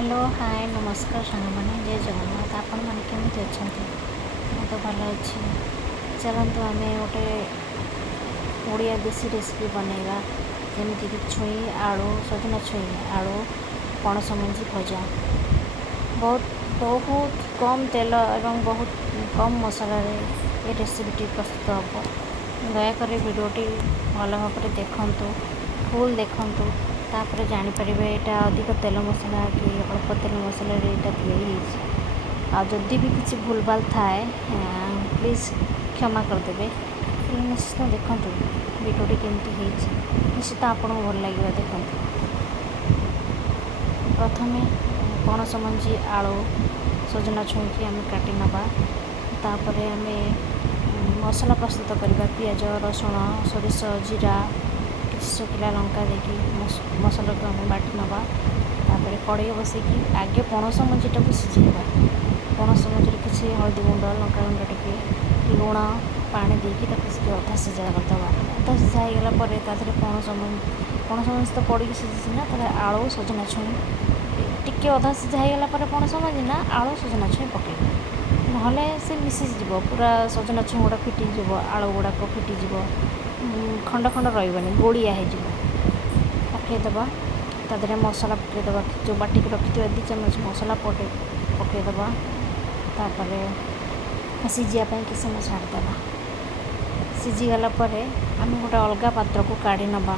hello hi नमस्कार सांगमाने जय जगन्नाथ आपण मैंने केमी अच्छा मैं तो भल अच्छी चलतु आम गोटे ओडिया देसी रेसिपी बनैबा जमीक छुई आलू सजना छुई आलू पणस मंजी भजा बहुत बहुत कम तेल एवं बहुत कम मसला ये रेसिपीटी प्रस्तुत हम दयाक भिडियोटी भल भाव देखु फुल देखु तापर जापर यहाँ अधिक तेल मसला कि अल्प तेल मसला या जदि भी किसी भूल भाल थाए प्लीज़ क्षमा करदे निश्चित देखु भिडियोटी केमती निश्चित आपको भल लगे देखु प्रथम पणस मंजी आलू सजना छुई आम काटी नवा तापर आम मसला प्रस्तुत करवा पियाज रसुण सोरिष जीरा शुखिला लंका देकी मसला को आम बाटी नवा तापर कड़े बसैकी आगे पणस मंजीटा को सिझेबा पणस मंजी किसी हल्दी गुंड लंका गुंड टे लुण पानी देकी सीधे अधा सिझा करदे अधा सिझा होगला पणस मंजी तो पड़ी सिझी ना तार आलू सजना छुई टिके अधा सिझा होगला पणस मंजी ना आलू सजना छुई पकड़ ना से मिसीज पूरा सजना छुई गुड़ा फिटिज आलू गुड़ाक फिटिज खंड खंड रही गोड़िया हो पकईदबा तादे मसला पकईदबा जो बाटिक रखी 2 चम्मच मसला पकईदबा तापर सिझापी किसी समय छाड़देवा सिझीगला आम गोटे अलग पात्र को काढ़ी नवा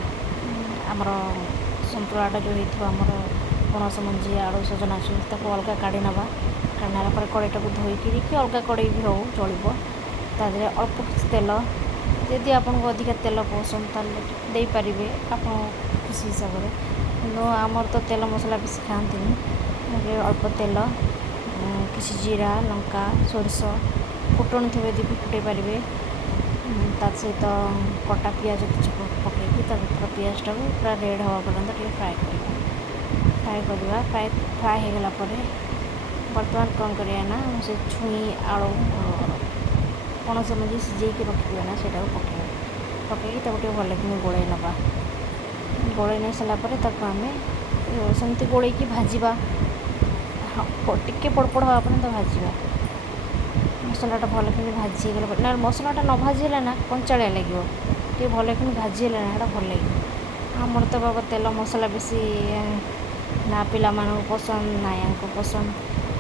आमर संतुलाटा जो होमर पणस मंजी आलू सजना छुई अलग काढ़ी नवा काढ़ी कड़ईटा को धोईकी कि अलग कड़ई भी हो चलो तादे अल्प किसी तेल जदि आपको अधिका तेल पसंद ताले पारे आप खुशी हिसाब से आमर तो तेल मसला बेसी खाती अल्प तेल किसी जीरा लंका सोरिष फुटण थे भी फुटे पारे सहित कटा पियाज किसी पकईकी पियाजटा को पूरा रेड हवा पर्यंत फ्राए करवा फ्राए होगला बर्तमान कौन करना से छुई आलू पणस मंजी सिझेकी रखिए ना से पकईकी भल कि गोड़े नवा गोड़े नहीं सारापर आम सेमती गोड़े भाजवा हाँ टिके पड़पड़ हवा पर्यंत भाजवा मसलाटा भल कि भाजीगला ना मसलाटा न भाजीला ना कंचालिया लगे भल कि भाजीला ना भल लगे आमर तो बाबा तेल मसला बेसी ना पिला पसंद ना या पसंद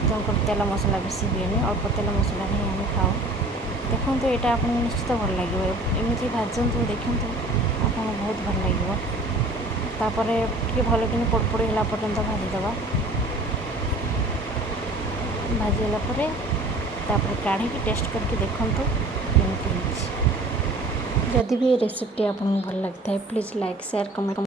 तो तेल मसला बेसी हुए अल्प तेल मसला ही आम खाओ देखो यहाँ आपको निश्चित भल लगे एमती भाजतु देखु आपको बहुत भल लगे तापर टे भल कि पड़पड़ी है पर्यंत भाजीदबा भाजीगला तापर काढ़ी टेस्ट करके देखु केमती जदि भी रेसिपी आपको भल लगी था प्लीज़ लाइक शेयर कमेंट